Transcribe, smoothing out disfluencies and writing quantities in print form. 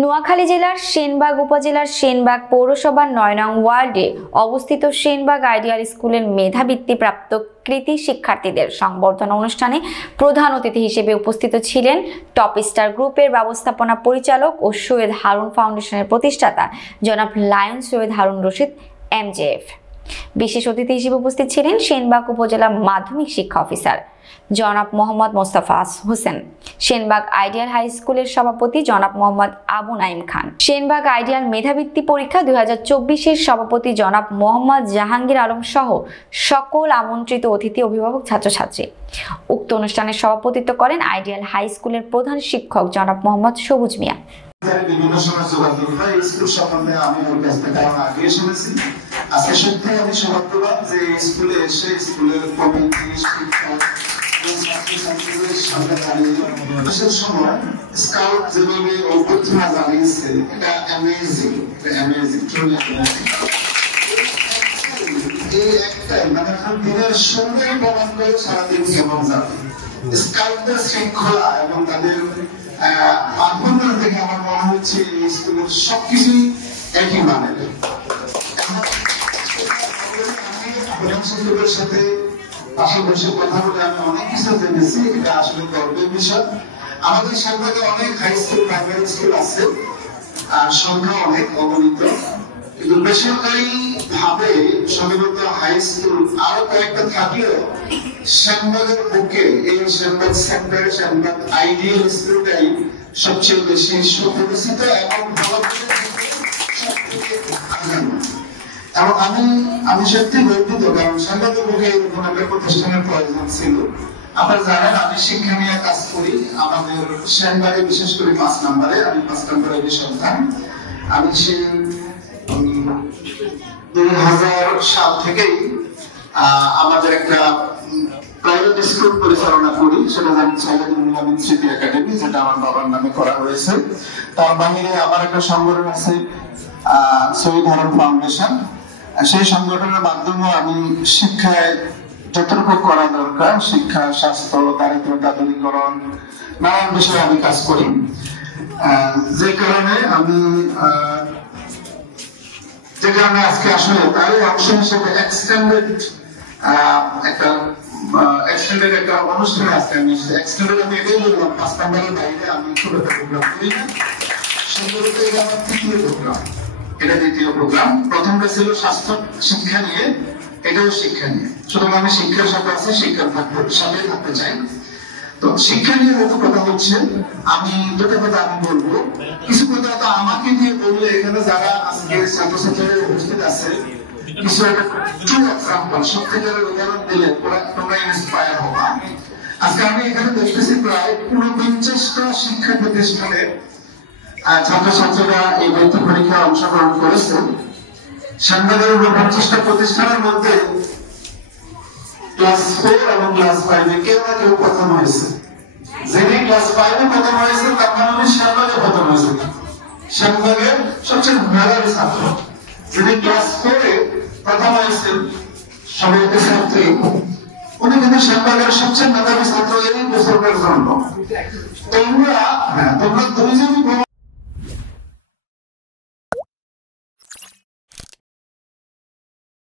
নোয়াখালী জেলার সেনবাগ উপজেলার সেনবাগ পৌরসভার ৯ নং ওয়ার্ডে অবস্থিত সেনবাগ আইডিয়াল স্কুলের মেধাবৃত্তিপ্রাপ্ত কৃতি শিক্ষার্থীদের সংবর্ধনা অনুষ্ঠানে প্রধান অতিথি হিসেবে উপস্থিত ছিলেন টপ স্টার গ্রুপের ব্যবস্থাপনা পরিচালক ও সৈয়দ হারুন ফাউন্ডেশনের প্রতিষ্ঠাতা জনাব লায়ন সৈয়দ হারুন রশিদ এমজেএফ। বিশেষ অতিথি হিসেবে উপস্থিত ছিলেন সেনবাগ উপজেলা মাধ্যমিক শিক্ষা অফিসার জনাব মোহাম্মদ মোস্তফা হোসেন, সেনবাগ আইডিয়াল হাই স্কুলের সভাপতি জনাব মোহাম্মদ আবু নাইম খান, সেনবাগ আইডিয়াল মেধাবৃত্তি পরীক্ষা 2024-এর সভাপতি জনাব মোহাম্মদ জাহাঙ্গীর আলম সহ সকল আমন্ত্রিত অতিথি, অভিভাবক, ছাত্রছাত্রী। উক্ত অনুষ্ঠানের সভাপতিত্ব করেন আইডিয়াল হাই স্কুলের প্রধান শিক্ষক জনাব মোহাম্মদ সবুজ মিয়া। বিভিন্ন সময় যোগাযোগ হয় স্কুল সম্বন্ধে আমি ওর কাছ থেকে আগে শুনেছি। আজকে সত্যি আমি সৌভাগ্যবান যে স্কুলে এসে স্কুলের কমিটি শিক্ষক সামনে দাঁড়িয়ে সময় স্কাউট যেভাবে অভ্যর্থনা জানিয়েছে এটা অ্যামেজিং, ট্রুলি অ্যামেজিং। এই একটাই মানে দিনের সঙ্গে প্রমাণ করে সারাদিন কেমন যাবে স্কাউটদের শৃঙ্খলা এবং তাদের আন্দোলন থেকে আমার মনে হচ্ছে এই স্কুলের সবকিছুই একই মানের। শিক্ষকের সাথে পাশে বসে কথা বলে আমি অনেক কিছু জেনেছি, এটা আসলে গর্বের বিষয়। আমাদের সেনবাগে অনেক হাই স্কুল, প্রাইমারি স্কুল আছে আর সংখ্যা অনেক অগণিত, কিন্তু বেসরকারি ভাবে সাধারণত হাই স্কুল আরো কয়েকটা থাকলেও সেনবাগের বুকে এই সেনবাগ সেন্টারে সেনবাগ আইডিয়াল স্কুলটাই সবচেয়ে বেশি সুপরিচিত এবং এবং আমি সত্যি গর্বিত, কারণ সেনবাগের বুকে এরকম একটা প্রতিষ্ঠানের প্রয়োজন ছিল। আপনারা জানেন আমি শিক্ষা নিয়ে কাজ করি আমাদের সেনবাগে, বিশেষ করে ৫ নম্বরে, আমি ৫ নম্বরে সন্তান। আমি সেই ২০০০ সাল থেকেই আমাদের একটা প্রাইভেট স্কুল পরিচালনা করি, সেটা জানি সাইলাদুল স্মৃতি একাডেমি, যেটা আমার বাবার নামে করা হয়েছে। তার বাইরে আমার একটা সংগঠন আছে সৈয়দ হারুন ফাউন্ডেশন। সেই সংগঠনের মাধ্যমে আমি শিক্ষায় যতটুকু করা দরকার, শিক্ষা, স্বাস্থ্য, দারিদ্রতা দূরীকরণ, নানান বিষয়ে আমি কাজ করি। যে কারণে আজকে আসলে তারই অংশ হিসেবে এক্সটেন্ডেড একটা অনুষ্ঠানে আজকে আমি এক্সটেন্ডেড আমি এটাই বললাম ৫ নম্বরের বাইরে আমি ছোট একটা প্রোগ্রাম করি না। সম্ভবত এটা আমার তৃতীয় প্রোগ্রাম, এটা দ্বিতীয় প্রোগ্রাম। প্রথমটা ছিল স্বাস্থ্য শিক্ষা নিয়ে, এটাও শিক্ষা নিয়ে। সুতরাং আমি শিক্ষার সাথে আছে, শিক্ষার সাথে থাকতে চাই। তো শিক্ষা নিয়ে যত কথা হচ্ছে, আমি দুটো কথা আমি বলবো। কিছু কথা তো আমাকে দিয়ে বললে এখানে যারা আজকে ছাত্রছাত্রীরা উপস্থিত আছে, কিছু একটা ট্রু এক্সাম্পল, সত্যিকারের উদাহরণ দিলে তোমরা ইন্সপায়ার হবা। আজকে আমি এখানে দেখতেছি প্রায় ৪৯টা শিক্ষা প্রতিষ্ঠানে ছাত্রছাত্রীরা এই বৃত্তি পরীক্ষায় অংশগ্রহণ করেছে। সেনবাগের ৪৯টা প্রতিষ্ঠানের মধ্যে ক্লাস 4 এবং ক্লাস 5-এ কেউ না কেউ প্রথম হয়েছে। যিনি ক্লাস 5-এ প্রথম হয়েছে তার মানে সেনবাগে প্রথম হয়েছে, সেনবাগের সবচেয়ে মেধাবী ছাত্র। যিনি ক্লাস 4-এ প্রথম হয়েছেন সবাইকে ছাত্রী, উনি কিন্তু সেনবাগের সবচেয়ে মেধাবী ছাত্র এই বছরের জন্য। তোমরা দুইজনই